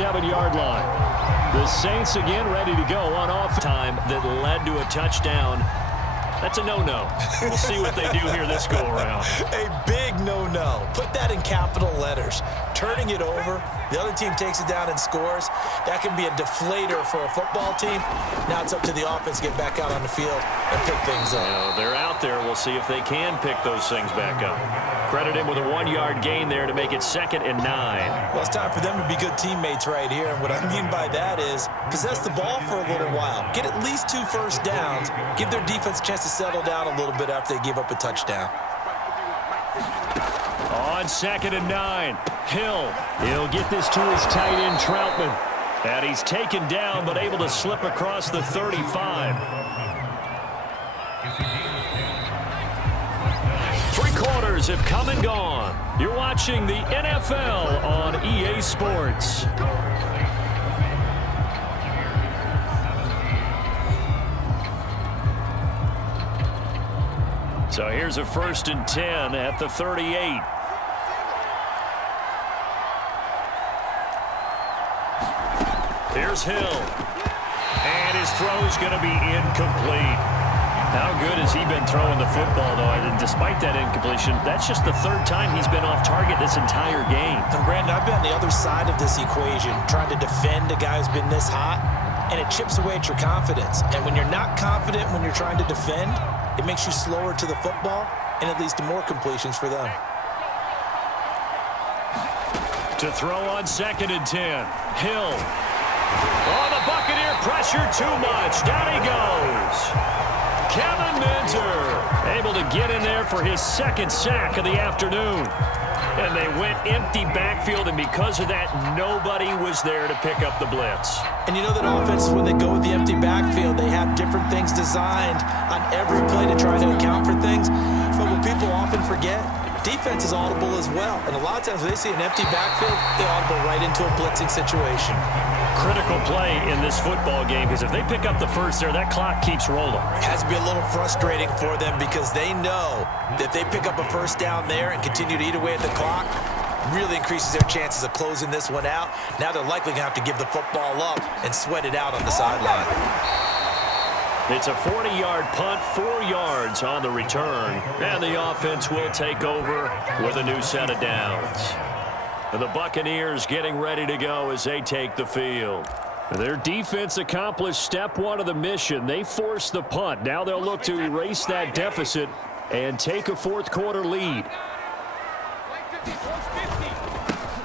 37-yard line. The Saints again ready to go on off time that led to a touchdown. That's a no-no. We'll see what they do here this go-around. A big no-no. Put that in capital letters. Turning it over, the other team takes it down and scores. That can be a deflator for a football team. Now it's up to the offense to get back out on the field and pick things up. You know, they're out there. We'll see if they can pick those things back up. Credit him with a 1-yard gain there to make it 2nd and 9. Well, it's time for them to be good teammates right here. And what I mean by that is possess the ball for a little while. Get at least 2 first downs. Give their defense a chance to settle down a little bit after they give up a touchdown. On 2nd and 9, Hill. He'll get this to his tight end, Troutman. And he's taken down, but able to slip across the 35. 3 quarters have come and gone. You're watching the NFL on EA Sports. So here's a 1st and 10 at the 38. Here's Hill. And his throw's going to be incomplete. How good has he been throwing the football, though? And despite that incompletion, that's just the 3rd time he's been off target this entire game. And Brandon, I've been on the other side of this equation, trying to defend a guy who's been this hot, and it chips away at your confidence. And when you're not confident when you're trying to defend, it makes you slower to the football, and it leads to more completions for them. To throw on 2nd and 10, Hill. Oh, the Buccaneer pressure too much. Down he goes. Kevin Minter able to get in there for his 2nd sack of the afternoon. And they went empty backfield, and because of that, nobody was there to pick up the blitz. And you know that offenses, when they go with the empty backfield, they have different things designed on every play to try to account for things. But what people often forget, defense is audible as well. And a lot of times when they see an empty backfield, they audible right into a blitzing situation. Critical play in this football game, because if they pick up the first there, that clock keeps rolling. It has to be a little frustrating for them because they know that if they pick up a first down there and continue to eat away at the clock, really increases their chances of closing this one out. Now they're likely going to have to give the football up and sweat it out on the sideline. It's a 40-yard punt, 4 yards on the return, and the offense will take over with a new set of downs. And the Buccaneers getting ready to go as they take the field. Their defense accomplished step 1 of the mission. They forced the punt. Now they'll look to erase that deficit and take a 4th quarter lead.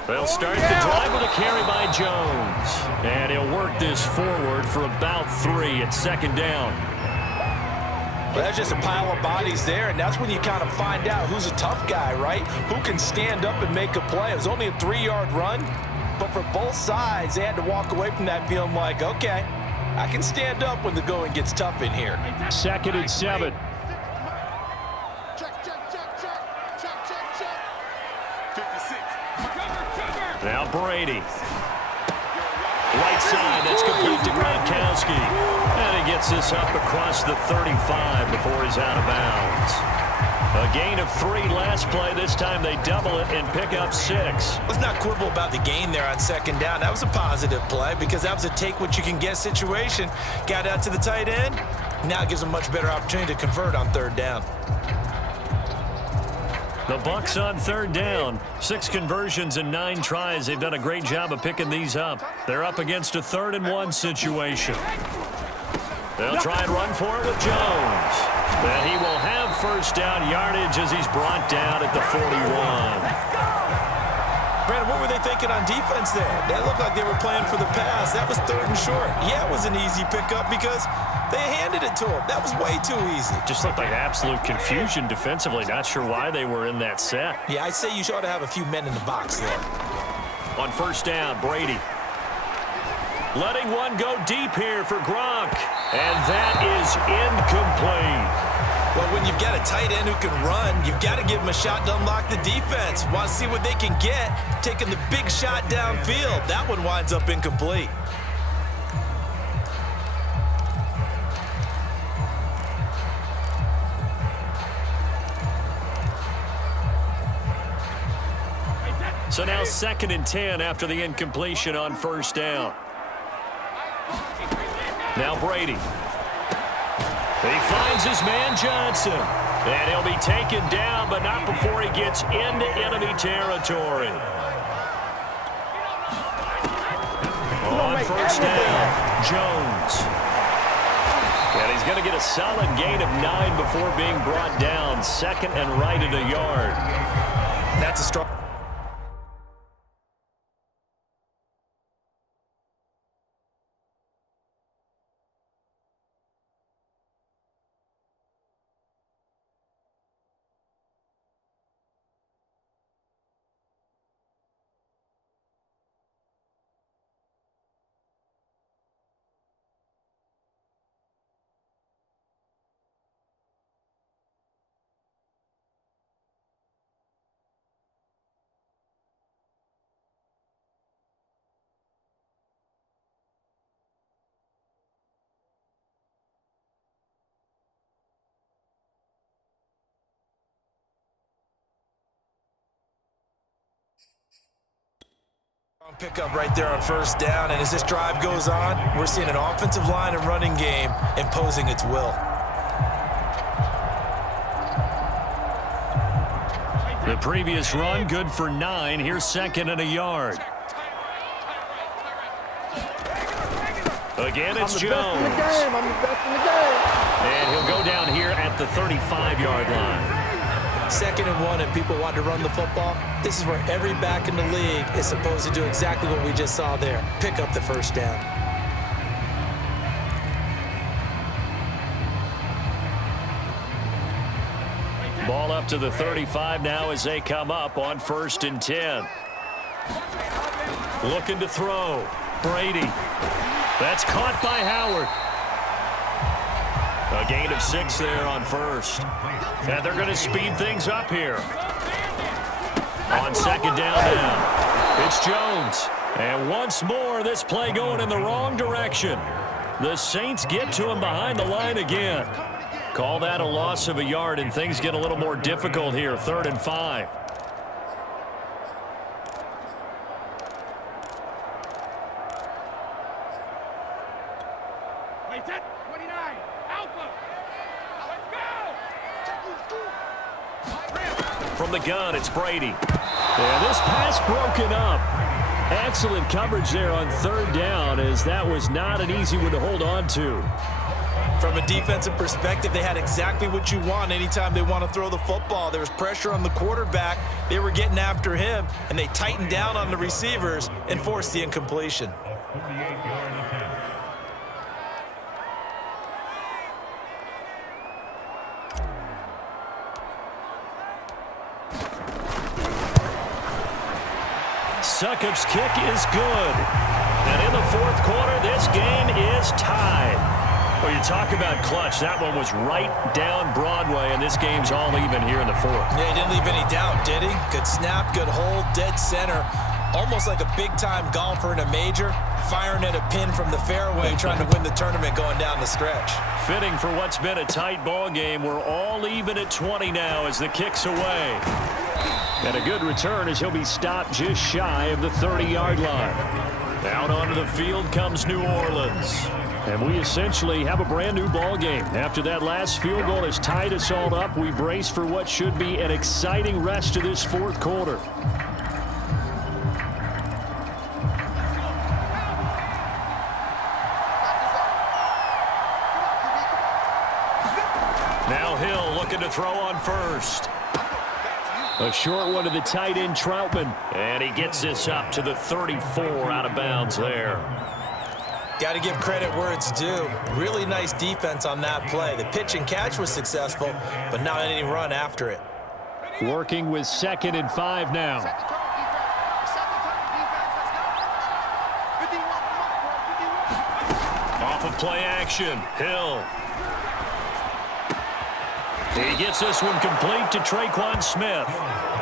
They'll start the drive with a carry by Jones. And he'll work this forward for about 3 at 2nd down. Well, that's just a pile of bodies there, and that's when you kind of find out who's a tough guy, right? Who can stand up and make a play. It was only a 3-yard run, but for both sides, they had to walk away from that feeling like, okay, I can stand up when the going gets tough in here. 2nd and 7. Now Brady. Right side, that's complete to Gronkowski. And he gets this up across the 35 before he's out of bounds. A gain of 3 last play. This time they double it and pick up 6. Let's not quibble about the gain there on 2nd down. That was a positive play because that was a take-what-you-can-get situation. Got out to the tight end. Now it gives them a much better opportunity to convert on 3rd down. The Bucs on 3rd down. 6 conversions and 9 tries. They've done a great job of picking these up. They're up against a 3rd and 1 situation. They'll try and run for it with Jones. But he will have first down yardage as he's brought down at the 41. Brandon, what were they thinking on defense there? That looked like they were playing for the pass. That was 3rd and short. Yeah, it was an easy pickup because they handed it to him. That was way too easy. Just looked like absolute confusion defensively. Not sure why they were in that set. Yeah, I'd say you ought to have a few men in the box there. On 1st down, Brady. Letting one go deep here for Gronk. And that is incomplete. Well, when you've got a tight end who can run, you've got to give him a shot to unlock the defense. Want to see what they can get, taking the big shot downfield. That one winds up incomplete. So now 2nd and 10 after the incompletion on first down. Now Brady. He finds his man Johnson. And he'll be taken down, but not before he gets into enemy territory. On first down, Jones. And he's going to get a solid gain of 9 before being brought down. 2nd and right at a yard. That's a strong. Pickup right there on first down, and as this drive goes on, we're seeing an offensive line and running game imposing its will. The previous run good for 9. Here's 2nd and a yard. Again, it's Jones. I'm the best in the game. And he'll go down here at the 35-yard line. 2nd and 1, and people want to run the football. This is where every back in the league is supposed to do exactly what we just saw there. Pick up the first down. Ball up to the 35 now as they come up on 1st and 10. Looking to throw. Brady. That's caught by Howard. A gain of 6 there on 1st. And they're going to speed things up here. On 2nd down now, it's Jones. And once more, this play going in the wrong direction. The Saints get to him behind the line again. Call that a loss of a yard, and things get a little more difficult here. 3rd and 5. From the gun, it's Brady. And this pass broken up. Excellent coverage there on 3rd down, as that was not an easy one to hold on to. From a defensive perspective, they had exactly what you want anytime they want to throw the football. There was pressure on the quarterback. They were getting after him, and they tightened down on the receivers and forced the incompletion. Succop's kick is good. And in the 4th quarter, this game is tied. Well, you talk about clutch. That one was right down Broadway, and this game's all even here in the 4th. Yeah, he didn't leave any doubt, did he? Good snap, good hold, dead center. Almost like a big-time golfer in a major, firing at a pin from the fairway, trying to win the tournament going down the stretch. Fitting for what's been a tight ball game. We're all even at 20 now as the kick's away. And a good return as he'll be stopped just shy of the 30-yard line. Out onto the field comes New Orleans. And we essentially have a brand new ball game. After that last field goal has tied us all up, we brace for what should be an exciting rest of this 4th quarter. Now Hill looking to throw on 1st. A short one to the tight end, Troutman. And he gets this up to the 34 out of bounds there. Got to give credit where it's due. Really nice defense on that play. The pitch and catch was successful, but not any run after it. Working with 2nd and 5 now. Off of play action, Hill. He gets this one complete to Traquan Smith.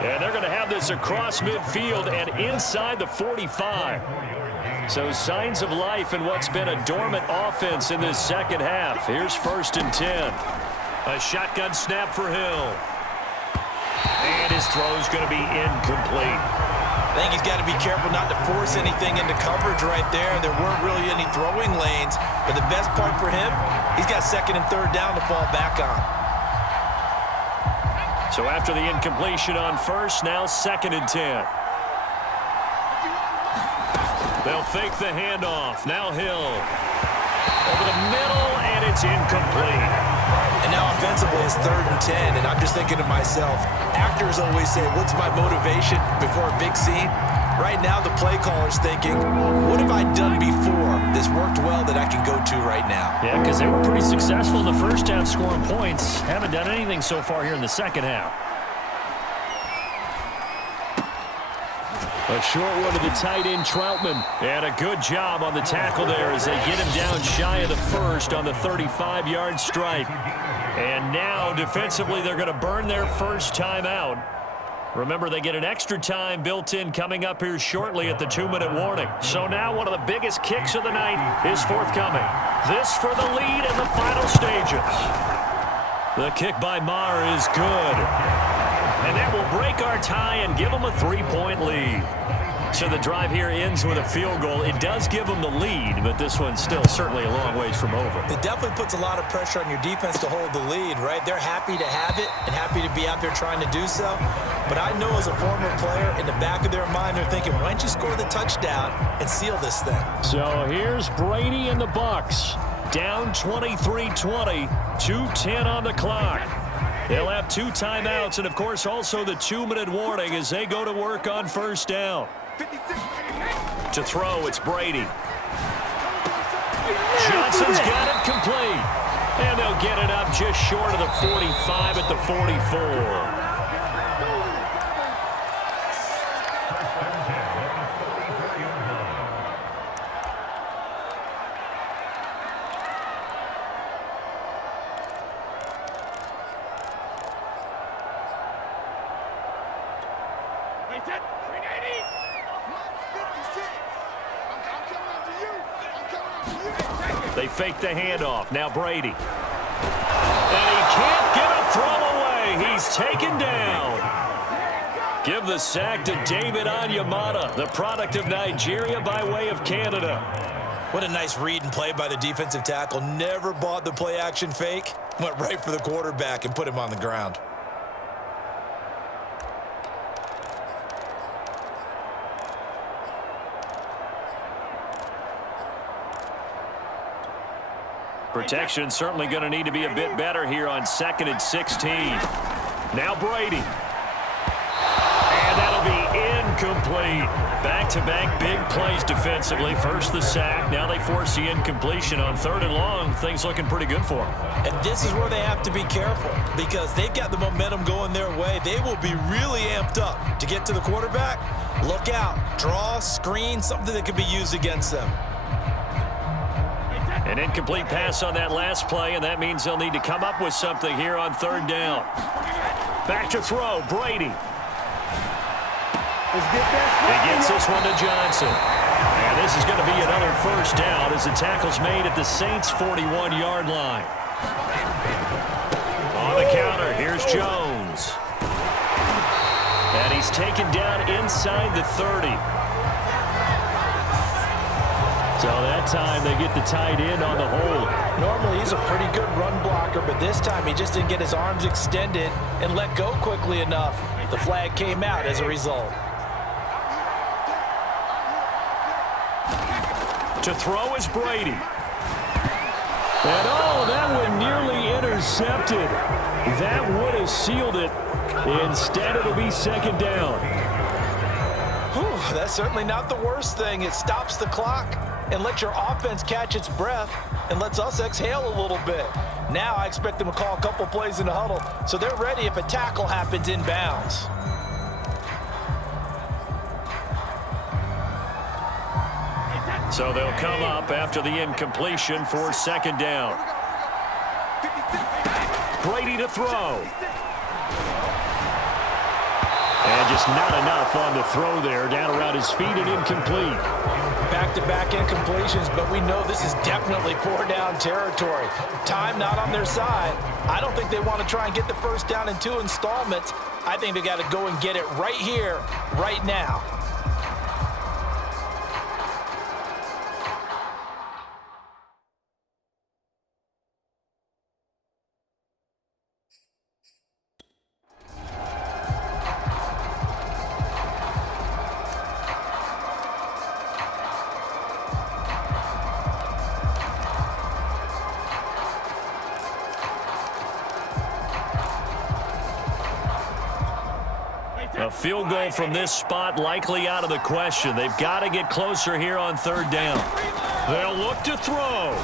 And they're going to have this across midfield and inside the 45. So signs of life in what's been a dormant offense in this 2nd half. Here's 1st and 10. A shotgun snap for Hill. And his throw's going to be incomplete. I think he's got to be careful not to force anything into coverage right there. There weren't really any throwing lanes, but the best part for him, he's got second and third down to fall back on. So after the incompletion on first, now 2nd and 10. They'll fake the handoff. Now Hill. Over the middle, and it's incomplete. And now offensively, it's 3rd and 10, and I'm just thinking to myself, actors always say, what's my motivation before a big scene? Right now, the play caller's thinking, what have I done before that's worked well that I can go to right now? Yeah, because they were pretty successful in the first half scoring points. Haven't done anything so far here in the second half. A short one to the tight end, Troutman. And a good job on the tackle there as they get him down shy of the first on the 35-yard stripe. And now, defensively, they're going to burn their first time out. Remember, they get an extra time built in coming up here shortly at the 2-minute warning. So now one of the biggest kicks of the night is forthcoming. This for the lead in the final stages. The kick by Maher is good. And that will break our tie and give them a 3-point lead. So the drive here ends with a field goal. It does give them the lead, but this one's still certainly a long ways from over. It definitely puts a lot of pressure on your defense to hold the lead, right? They're happy to have it and happy to be out there trying to do so. But I know as a former player, in the back of their mind, they're thinking, why don't you score the touchdown and seal this thing? So here's Brady and the Bucs. Down 23-20, 2:10 on the clock. They'll have 2 timeouts and, of course, also the 2-minute warning as they go to work on first down. To throw, it's Brady. Johnson's got it complete. And they'll get it up just short of the 45 at the 44. They fake the handoff. Now Brady. And he can't get a throw away. He's taken down. Give the sack to David Onyemata, the product of Nigeria by way of Canada. What a nice read and play by the defensive tackle. Never bought the play-action fake. Went right for the quarterback and put him on the ground. Protection certainly going to need to be a bit better here on 2nd and 16. Now Brady. And that'll be incomplete. Back-to-back big plays defensively. First the sack. Now they force the incompletion on 3rd and long. Things looking pretty good for them. And this is where they have to be careful because they've got the momentum going their way. They will be really amped up to get to the quarterback. Look out. Draw, screen, something that could be used against them. An incomplete pass on that last play, and that means they'll need to come up with something here on 3rd down. Back to throw, Brady. He gets this one to Johnson. And this is going to be another first down as the tackle's made at the Saints' 41-yard line. On the counter, here's Jones. And he's taken down inside the 30. So that time they get the tight end on the hold. Normally he's a pretty good run blocker, but this time he just didn't get his arms extended and let go quickly enough. The flag came out as a result. To throw is Brady. And oh, that one nearly intercepted. That would have sealed it. Instead, it'll be 2nd down. Whew, that's certainly not the worst thing. It stops the clock and lets your offense catch its breath and lets us exhale a little bit. Now I expect them to call a couple plays in the huddle so they're ready if a tackle happens inbounds. So they'll come up after the incompletion for 2nd down. Brady to throw. And just not enough on the throw there. Down around his feet and incomplete. Back-to-back incompletions, but we know this is definitely 4-down territory. Time not on their side. I don't think they want to try and get the first down in 2 installments. I think they got to go and get it right here, right now. A field goal from this spot likely out of the question. They've got to get closer here on third down. They'll look to throw.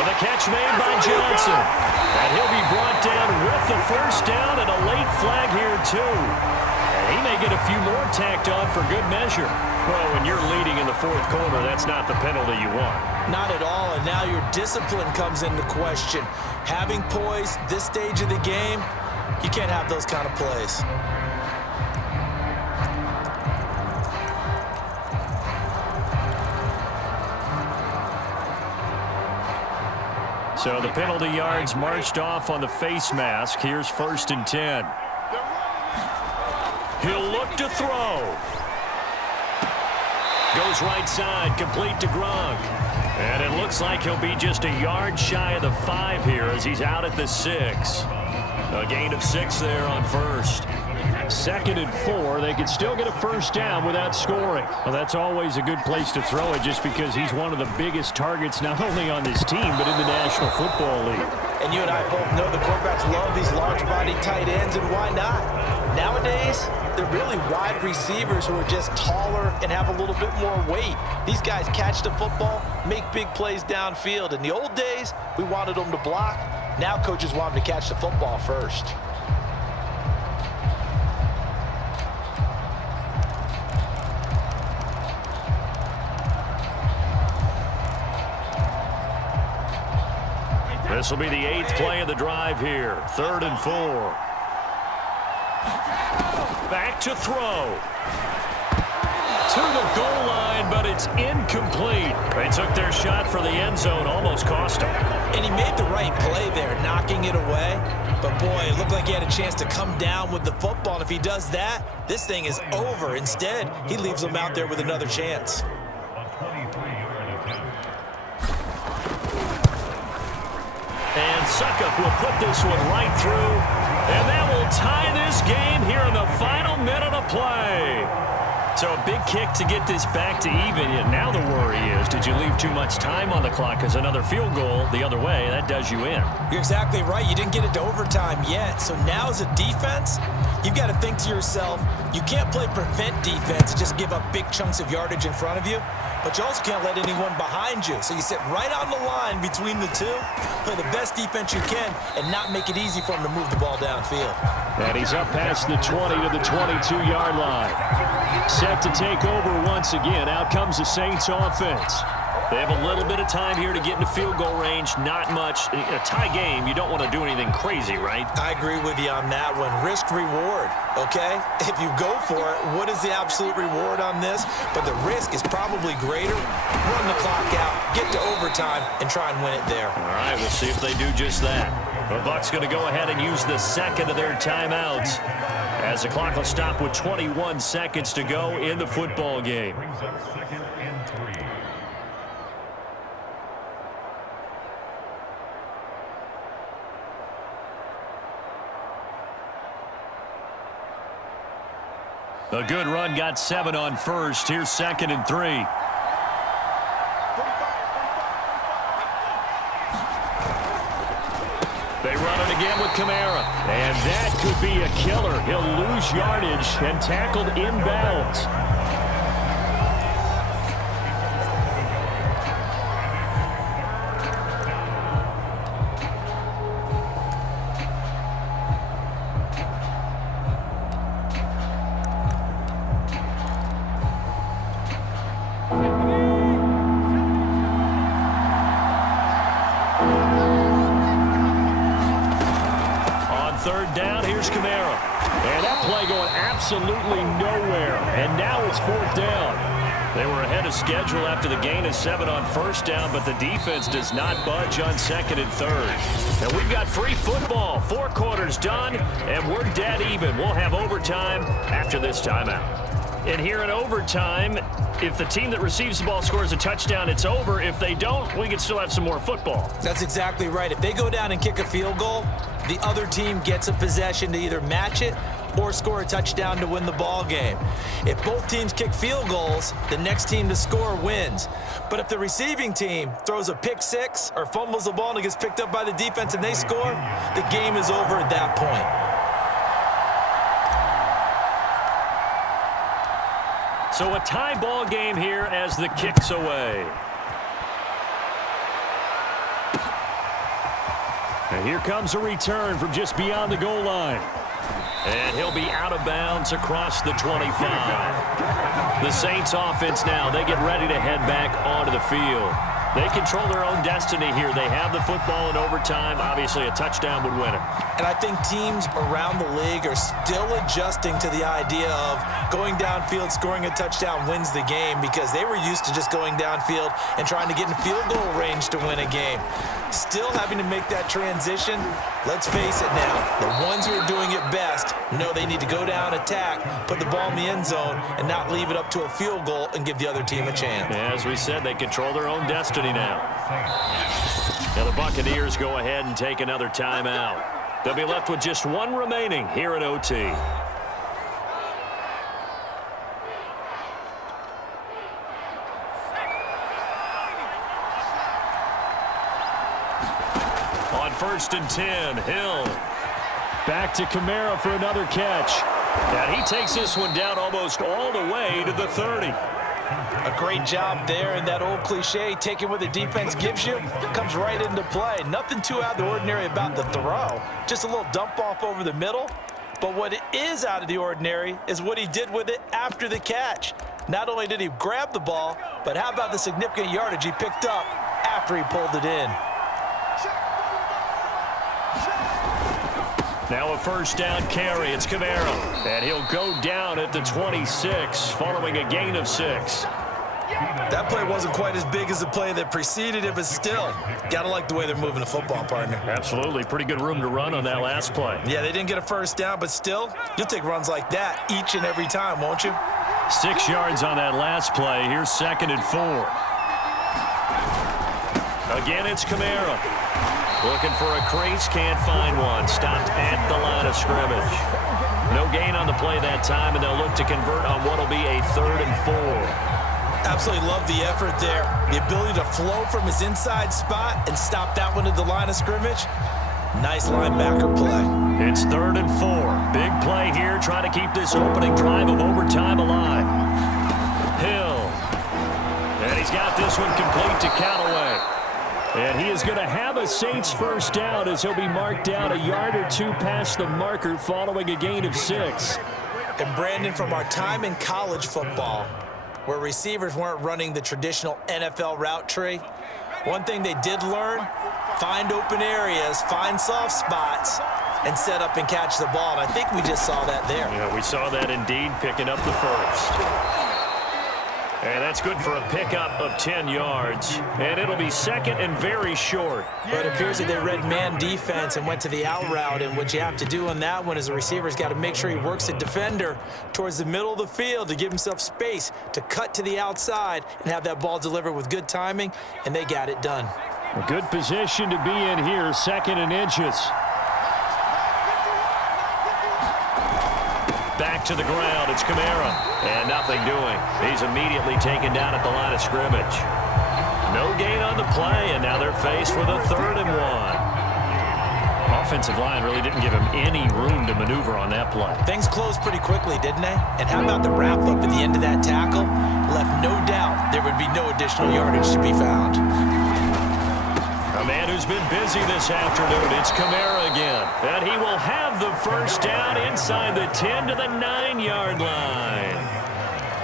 With a catch made by Johnson. And he'll be brought down with the first down and a late flag here too. And he may get a few more tacked on for good measure. Well, when you're leading in the fourth quarter, that's not the penalty you want. Not at all, and now your discipline comes into question. Having poise this stage of the game, you can't have those kind of plays. So the penalty yards marched off on the face mask. Here's 1st and 10. He'll look to throw. Goes right side, complete to Gronk. And it looks like he'll be just a yard shy of the 5 here as he's out at the 6. A gain of 6 there on first. 2nd and 4. They could still get a first down without scoring. Well, that's always a good place to throw it just because he's one of the biggest targets not only on this team but in the National Football League. And you and I both know the quarterbacks love these large-body tight ends, and why not? Nowadays, they're really wide receivers who are just taller and have a little bit more weight. These guys catch the football, make big plays downfield. In the old days, we wanted them to block. Now coaches want them to catch the football first. This will be the 8th play of the drive here. 3rd and 4. Back to throw. To the goal line, but it's incomplete. They took their shot for the end zone, almost cost him. And he made the right play there, knocking it away. But, boy, it looked like he had a chance to come down with the football. And if he does that, this thing is over. Instead, he leaves him out there with another chance. And Suckup will put this one right through. And that will tie this game here in the final minute of play. So a big kick to get this back to even. And now the worry is, did you leave too much time on the clock? Because another field goal the other way, that does you in. You're exactly right. You didn't get it to overtime yet. So now as a defense, you've got to think to yourself, you can't play prevent defense and just give up big chunks of yardage in front of you. But you also can't let anyone behind you. So you sit right on the line between the two, play the best defense you can, and not make it easy for him to move the ball downfield. And he's up past the 20 to the 22-yard line. Set to take over once again. Out comes the Saints offense. They have a little bit of time here to get into field goal range. Not much. A tie game, you don't want to do anything crazy, right? I agree with you on that one. Risk-reward, okay? If you go for it, what is the absolute reward on this? But the risk is probably greater. Run the clock out, get to overtime, and try and win it there. All right, we'll see if they do just that. The Bucs going to go ahead and use the second of their timeouts as the clock will stop with 21 seconds to go in the football game. A good run, got 7 on first. Here's 2nd and 3. They run it again with Kamara. And that could be a killer. He'll lose yardage and tackled inbounds. Third down, here's Kamara. And that play going absolutely nowhere. And now it's 4th down. They were ahead of schedule after the gain of 7 on first down, but the defense does not budge on 2nd and 3rd. And we've got free football. 4 quarters done, and we're dead even. We'll have overtime after this timeout. And here in overtime, if the team that receives the ball scores a touchdown, it's over. If they don't, we can still have some more football. That's exactly right. If they go down and kick a field goal, the other team gets a possession to either match it or score a touchdown to win the ball game. If both teams kick field goals, the next team to score wins. But if the receiving team throws a pick six or fumbles the ball and it gets picked up by the defense and they score, the game is over at that point. So a tie ball game here as the kick's away. And here comes a return from just beyond the goal line. And he'll be out of bounds across the 25. The Saints offense now, they get ready to head back onto the field. They control their own destiny here. They have the football in overtime. Obviously, a touchdown would win it. And I think teams around the league are still adjusting to the idea of going downfield, scoring a touchdown wins the game, because they were used to just going downfield and trying to get in field goal range to win a game. Still having to make that transition. Let's face it now, the ones who are doing it best know they need to go down, attack, put the ball in the end zone, and not leave it up to a field goal and give the other team a chance. As we said, they control their own destiny now. Now the Buccaneers go ahead and take another timeout. They'll be left with just one remaining here at OT. On 1st and 10, Hill. Back to Kamara for another catch. And he takes this one down almost all the way to the 30. A great job there, and that old cliche, taking what the defense gives you, comes right into play. Nothing too out of the ordinary about the throw. Just a little dump off over the middle. But what is out of the ordinary is what he did with it after the catch. Not only did he grab the ball, but how about the significant yardage he picked up after he pulled it in. Now a first down carry. It's Kamara. And he'll go down at the 26 following a gain of 6. That play wasn't quite as big as the play that preceded it, but still, got to like the way they're moving the football, partner. Absolutely. Pretty good room to run on that last play. Yeah, they didn't get a first down, but still, you'll take runs like that each and every time, won't you? 6 yards on that last play. Here's 2nd and 4. Again, it's Kamara. Looking for a crease, can't find one. Stopped at the line of scrimmage. No gain on the play that time, and they'll look to convert on what will be a 3rd and 4. Absolutely love the effort there. The ability to flow from his inside spot and stop that one at the line of scrimmage. Nice linebacker play. It's 3rd and 4. Big play here, trying to keep this opening drive of overtime alive. Hill. And he's got this one complete to Callaway. And he is going to have a Saints first down as he'll be marked down a yard or 2 past the marker following a gain of 6. And Brandon, from our time in college football, where receivers weren't running the traditional NFL route tree, one thing they did learn, find open areas, find soft spots, and set up and catch the ball. And I think we just saw that there. Yeah, we saw that indeed, picking up the first. And that's good for a pickup of 10 yards. And it'll be 2nd and very short. But it appears that they read man defense and went to the out route. And what you have to do on that one is the receiver's got to make sure he works the defender towards the middle of the field to give himself space to cut to the outside and have that ball delivered with good timing. And they got it done. A good position to be in here, 2nd and inches. Back to the ground, it's Kamara. And nothing doing. He's immediately taken down at the line of scrimmage. No gain on the play, and now they're faced with a 3rd and 1. Offensive line really didn't give him any room to maneuver on that play. Things closed pretty quickly, didn't they? And how about the wrap-up at the end of that tackle? Left no doubt there would be no additional yardage to be found. A man who's been busy this afternoon, it's Kamara again. And he will have the first down inside the 10 to the 9-yard line.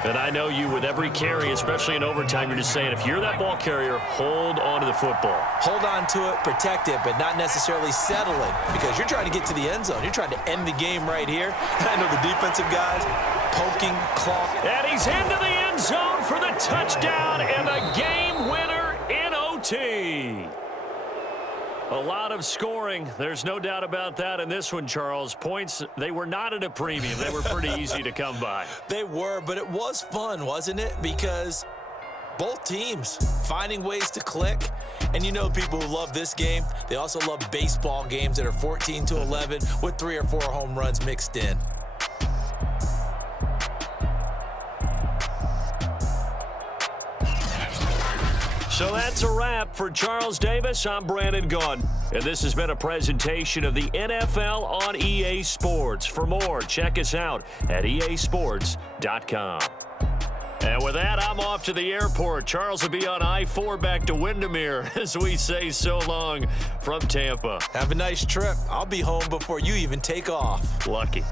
And I know you, with every carry, especially in overtime, you're just saying, if you're that ball carrier, hold on to the football. Hold on to it, protect it, but not necessarily settling, because you're trying to get to the end zone. You're trying to end the game right here. And I know the defensive guys poking, clawing. And he's into the end zone for the touchdown and the game winner in OT. A lot of scoring. There's no doubt about that in this one, Charles. Points, they were not at a premium. They were pretty easy to come by. They were, but it was fun, wasn't it? Because both teams finding ways to click. And you know people who love this game, they also love baseball games that are 14-11 with 3 or 4 home runs mixed in. So that's a wrap for Charles Davis. I'm Brandon Gaudin, and this has been a presentation of the NFL on EA Sports. For more, check us out at easports.com. And with that, I'm off to the airport. Charles will be on I-4 back to Windermere as we say so long from Tampa. Have a nice trip. I'll be home before you even take off. Lucky.